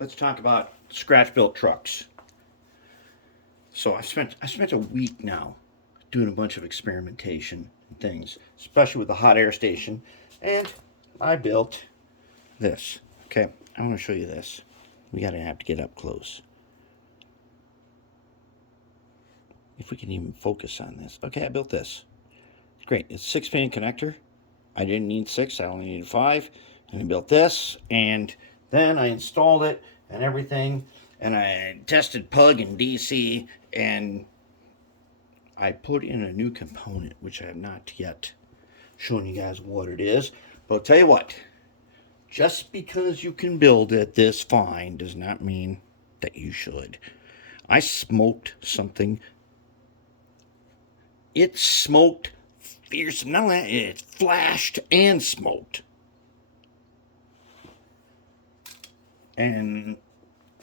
let's talk about scratch-built trucks. So I spent a week now doing a bunch of experimentation and things, especially with the hot air station, and I built this. Okay, I want to show you this. We gotta have to get up close. If we can even focus on this. Okay, I built this. Great. It's 6-pin connector. I didn't need 6. I only needed 5. And I built this, and then I installed it and everything, and I tested Pug and DC, and I put in a new component, which I have not yet shown you guys what it is. But I'll tell you what, just because you can build it this fine does not mean that you should. I smoked something. It smoked fierce. Not only that, it flashed and smoked. And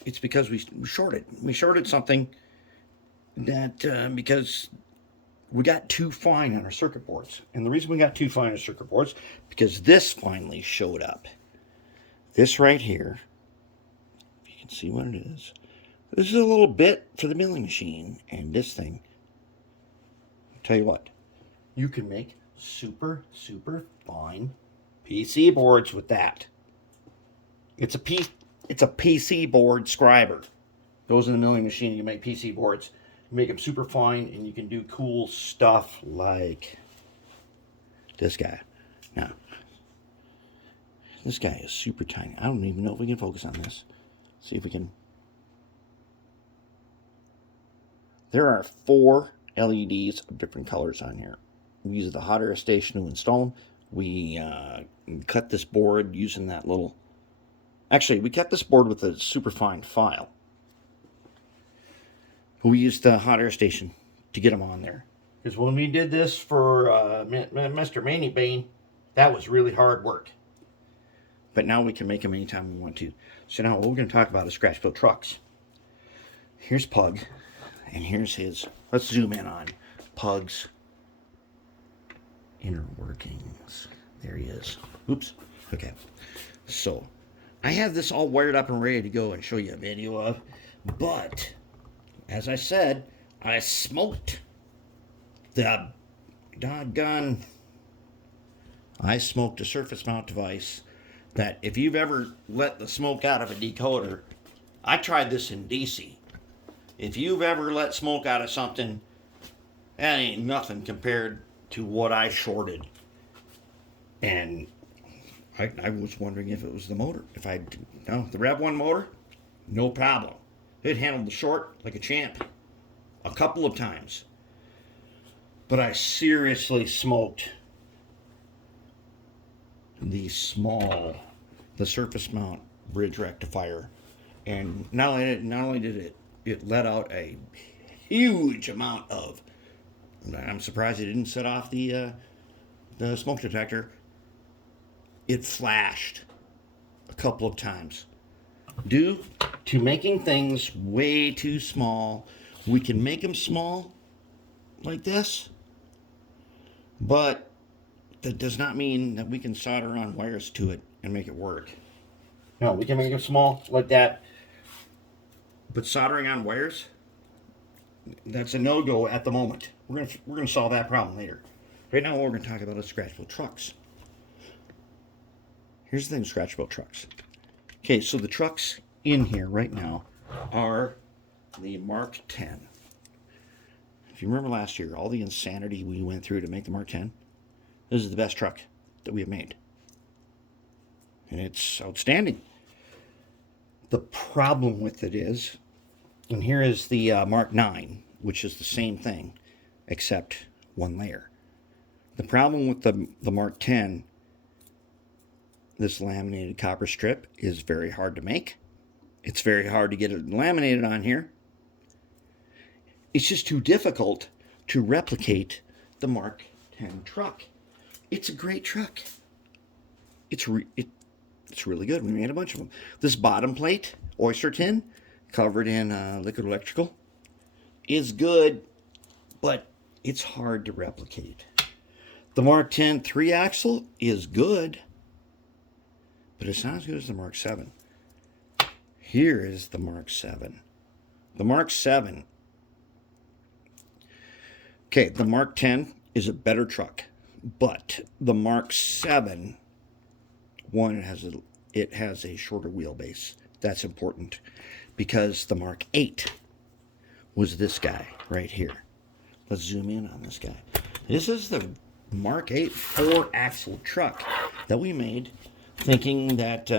it's because we shorted. We shorted something that because we got too fine on our circuit boards. And the reason we got too fine on circuit boards, because this finally showed up. This right here, you can see what it is. This is a little bit for the milling machine. And this thing, I'll tell you what, you can make super, super fine PC boards with that. It's a PC board scriber. Goes in the milling machine, you make PC boards. You make them super fine, and you can do cool stuff like this guy. Now, this guy is super tiny. I don't even know if we can focus on this. See if we can. There are 4 LEDs of different colors on here. We use the hot air station to install them. We cut this board using that little... Actually, we cut this board with a superfine file. We used the hot air station to get them on there. Because when we did this for Mr. Manny Bean, that was really hard work. But now we can make them anytime we want to. So now what we're going to talk about is scratch-built trucks. Here's Pug, and here's his. Let's zoom in on Pug's inner workings. There he is. Oops. Okay. So I have this all wired up and ready to go and show you a video of, but as I said, I smoked the doggone. I smoked a surface mount device that if you've ever let the smoke out of a decoder, I tried this in DC. If you've ever let smoke out of something, that ain't nothing compared to what I shorted. And I was wondering if it was the motor. The Rev 1 motor, no problem. It handled the short like a champ a couple of times. But I seriously smoked the surface mount bridge rectifier. And not only did it let out a huge amount of, I'm surprised it didn't set off the smoke detector. It flashed a couple of times. Due to making things way too small, we can make them small like this, but that does not mean that we can solder on wires to it and make it work. No, we can make them small like that, but soldering on wires, that's a no-go at the moment. We're gonna solve that problem later. Right now, what we're gonna talk about is scratch-built trucks. Here's the thing with scratch-built trucks. Okay, so the trucks in here right now are the Mark 10. If you remember last year, all the insanity we went through to make the Mark 10, this is the best truck that we have made. And it's outstanding. The problem with it is, and here is the Mark 9, which is the same thing, except one layer. The problem with the Mark 10, this laminated copper strip, is very hard to make. It's very hard to get it laminated on here. It's just too difficult to replicate the Mark 10 truck. It's a great truck. It's really good. We made a bunch of them. This bottom plate, oyster tin, covered in liquid electrical, is good, but it's hard to replicate. The Mark 10 3-axle is good, but it's not as good as the Mark 7. Here is the Mark 7. The Mark 7. Okay, the Mark 10 is a better truck, but the Mark 7, one, it has a shorter wheelbase. That's important because the Mark 8 was this guy right here. Let's zoom in on this guy. This is the Mark 8 4-axle truck that we made thinking that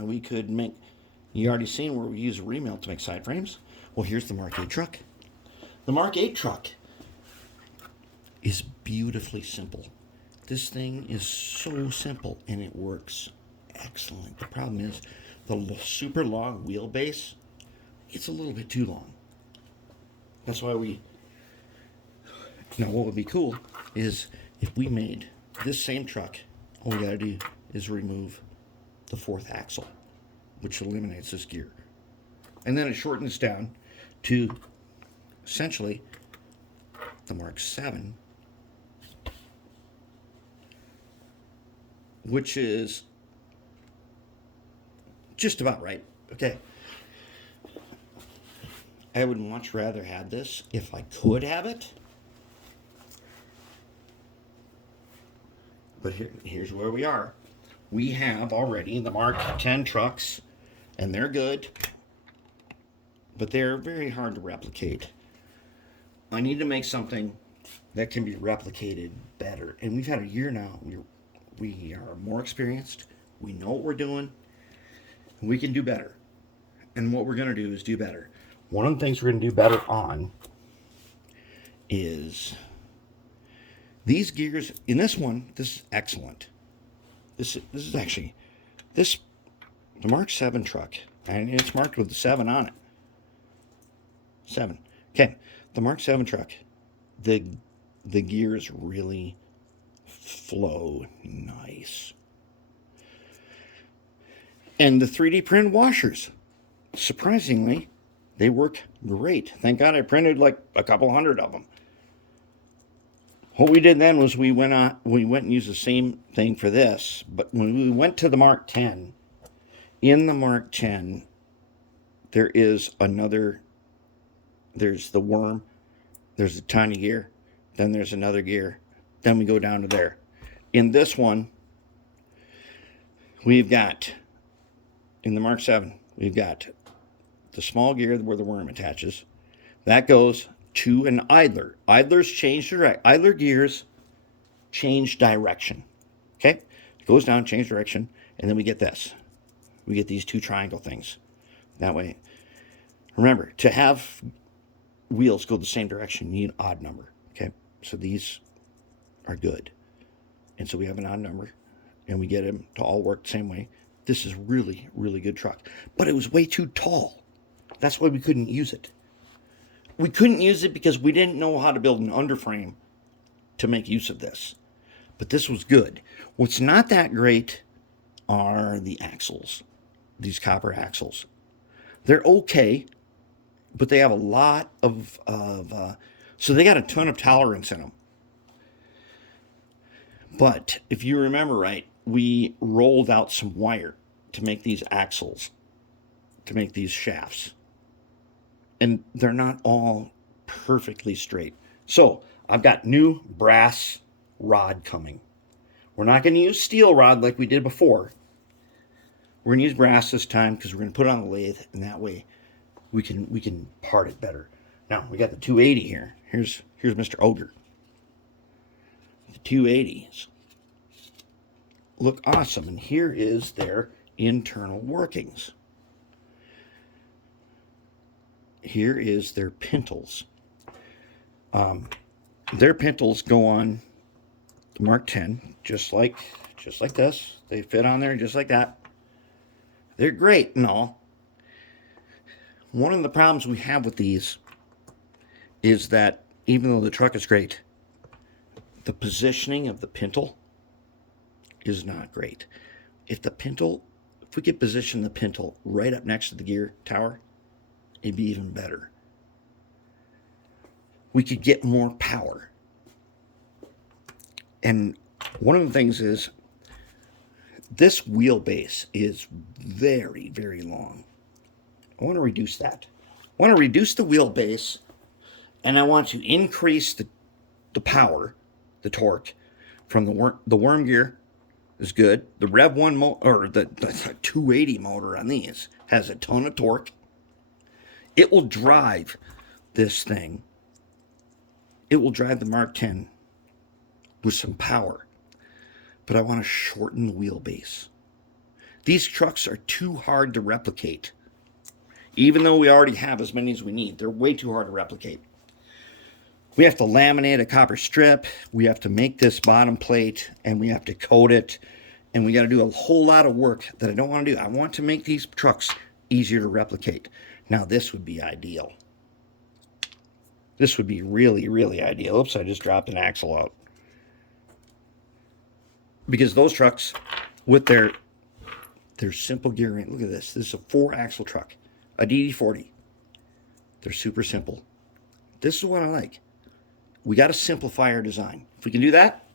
we could make. You already seen where we use a remill to make side frames. Well, here's the Mark 8 truck. The Mark 8 truck is beautifully simple. This thing is so simple and it works excellent. The problem is the super long wheelbase, it's a little bit too long. That's why now what would be cool is if we made this same truck, all we gotta do is remove the 4th axle, which eliminates this gear. And then it shortens down to essentially the Mark 7, which is just about right. Okay. I would much rather have this if I could have it. But here's where we are. We have already the Mark 10 trucks, and they're good, but they're very hard to replicate. I need to make something that can be replicated better. And we've had a year now. We are more experienced. We know what we're doing. And we can do better. And what we're going to do is do better. One of the things we're going to do better on is these gears. In this one, this is excellent. This is actually the Mark 7 truck. And it's marked with the 7 on it. 7. Okay. The Mark 7 truck. The gears really flow nice. And the 3D print washers, surprisingly, they work great. Thank God I printed like a couple hundred of them. What we did then was we went and used the same thing for this, but when we went to the Mark 10, in the Mark 10, there's the worm, there's a tiny gear, then there's another gear, then we go down to there. In this one, we've got, in the Mark 7, we've got the small gear where the worm attaches. That goes to an idler. Idler gears change direction. Okay? It goes down, change direction, and then we get this. We get these 2 triangle things. That way. Remember, to have wheels go the same direction, you need an odd number. Okay? So these are good. And so we have an odd number, and we get them to all work the same way. This is really, really good truck. But it was way too tall. That's why we couldn't use it. We couldn't use it because we didn't know how to build an underframe to make use of this. But this was good. What's not that great are the axles. These copper axles. They're okay, but they have a lot of so they got a ton of tolerance in them. But if you remember right, we rolled out some wire to make these axles, to make these shafts. And they're not all perfectly straight. So I've got new brass rod coming. We're not going to use steel rod like we did before. We're going to use brass this time because we're going to put it on the lathe, and that way we can part it better. Now we got the 280 here. Here's Mr. Ogre. The 280s look awesome, and here is their internal workings. Here is their pintles. Their pintles go on the Mark 10 just like this. They fit on there just like that. They're great and all. One of the problems we have with these is that even though the truck is great, the positioning of the pintle is not great. If we could position the pintle right up next to the gear tower, it'd be even better. We could get more power. And one of the things is this wheelbase is very, very long. I want to reduce that. I want to reduce the wheelbase, and I want to increase the power, the torque, from the worm gear is good. The Rev 1 or the 280 motor on these has a ton of torque. It will drive this thing. It will drive the Mark 10 with some power. But I want to shorten the wheelbase. These trucks are too hard to replicate. Even though we already have as many as we need, they're way too hard to replicate. We have to laminate a copper strip. We have to make this bottom plate, and we have to coat it. And we got to do a whole lot of work that I don't want to do. I want to make these trucks easier to replicate. Now, this would be ideal. This would be really, really ideal. Oops, I just dropped an axle out. Because those trucks, with their simple gearing, look at this. This is a 4-axle truck, a DD40. They're super simple. This is what I like. We got to simplify our design. If we can do that,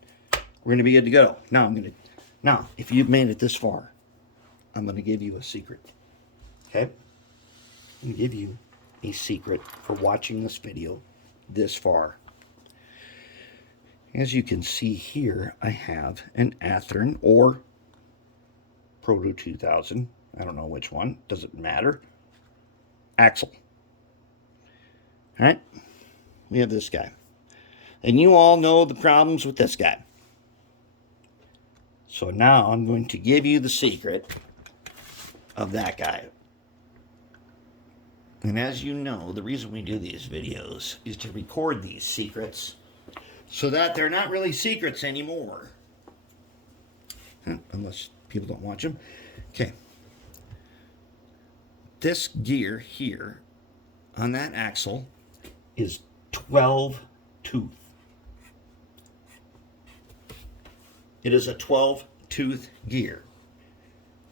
we're going to be good to go. Now, if you've made it this far, I'm going to give you a secret. Okay? I'm going to give you a secret for watching this video this far. As you can see here, I have an Athearn or Proto 2000. I don't know which one. Doesn't matter. Axle. All right? We have this guy. And you all know the problems with this guy. So now I'm going to give you the secret of that guy. And as you know, the reason we do these videos is to record these secrets so that they're not really secrets anymore. Unless people don't watch them. Okay. This gear here on that axle is 12 tooth. It is a 12-tooth gear.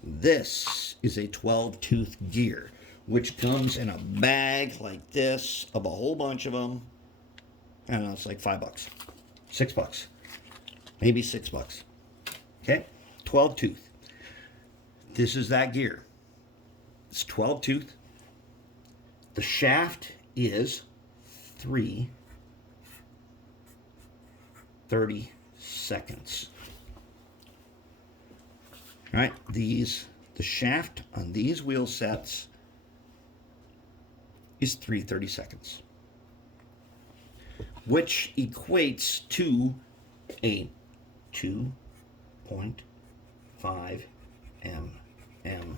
This is a 12-tooth gear, which comes in a bag like this of a whole bunch of them. I don't know, it's like $5, $6, maybe $6. Okay, 12-tooth. This is that gear. It's 12-tooth. The shaft is 3/30 seconds. All right, the shaft on these wheel sets is 3/30 seconds, which equates to a 2.5 mm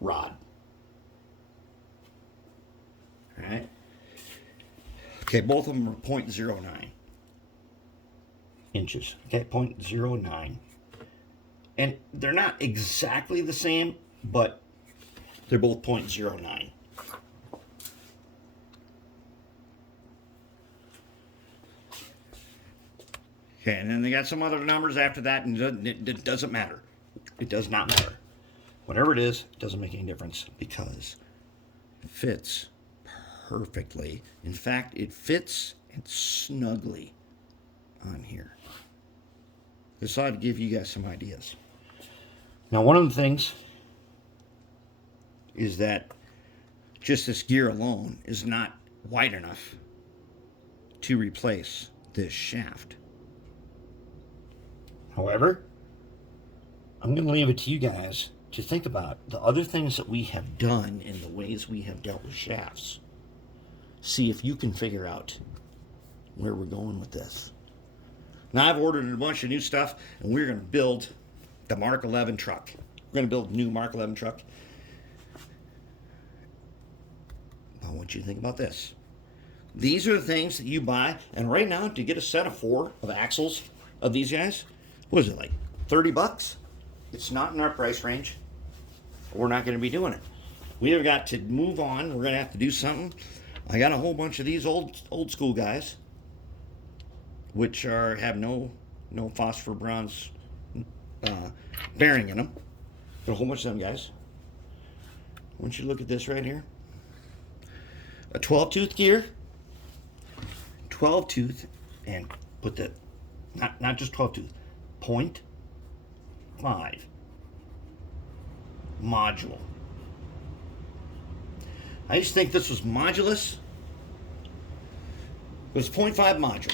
rod. All right. Okay, both of them are 0.09 inches. Okay, 0.09. And they're not exactly the same, but they're both 0.09. Okay, and then they got some other numbers after that, and it doesn't matter. It does not matter. Whatever it is, it doesn't make any difference because it fits perfectly. In fact, it fits snugly on here. This ought to give you guys some ideas. Now, one of the things is that just this gear alone is not wide enough to replace this shaft. However, I'm going to leave it to you guys to think about the other things that we have done and the ways we have dealt with shafts. See if you can figure out where we're going with this. Now, I've ordered a bunch of new stuff, and we're going to build the Mark 11 truck. We're going to build a new Mark 11 truck. I want you to think about this. These are the things that you buy, and right now, to get a set of 4 of axles of these guys, what is it, like $30? It's not in our price range. We're not going to be doing it. We have got to move on. We're going to have to do something. I got a whole bunch of these old school guys, which have no phosphor bronze bearing in them. Got a whole bunch of them guys. I want you to look at this right here. A 12-tooth gear. 12-tooth, and put the not just 12-tooth, 0.5 module. I used to think this was modulus. It was 0.5 module.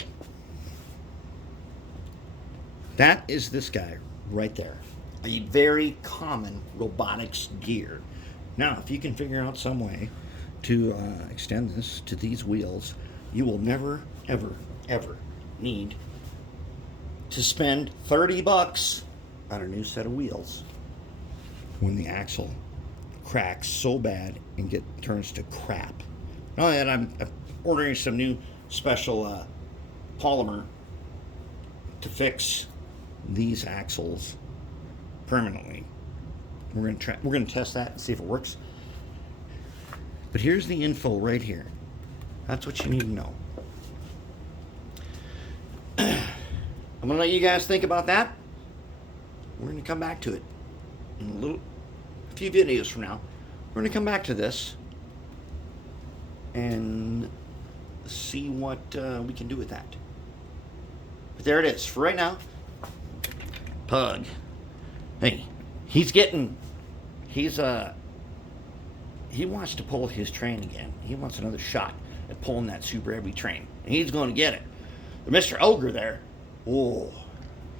That is this guy right there. A very common robotics gear. Now, if you can figure out some way to extend this to these wheels, you will never, ever, ever need to spend 30 bucks on a new set of wheels when the axle cracks so bad and turns to crap. Not only that, I'm ordering some new special polymer to fix these axles permanently. We're gonna test that and see if it works. But here's the info right here. That's what you need to know. I'm gonna let you guys think about that. We're gonna come back to it in a few videos from now. We're gonna come back to this and see what we can do with that. But there it is for right now. Pug. Hey, he wants to pull his train again. He wants another shot at pulling that super heavy train. And he's going to get it. But Mr. Ogre there, oh,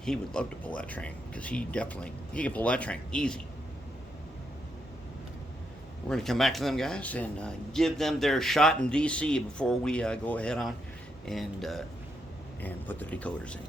he would love to pull that train because he can pull that train easy. We're going to come back to them guys and give them their shot in DC before we go ahead on and put the decoders in.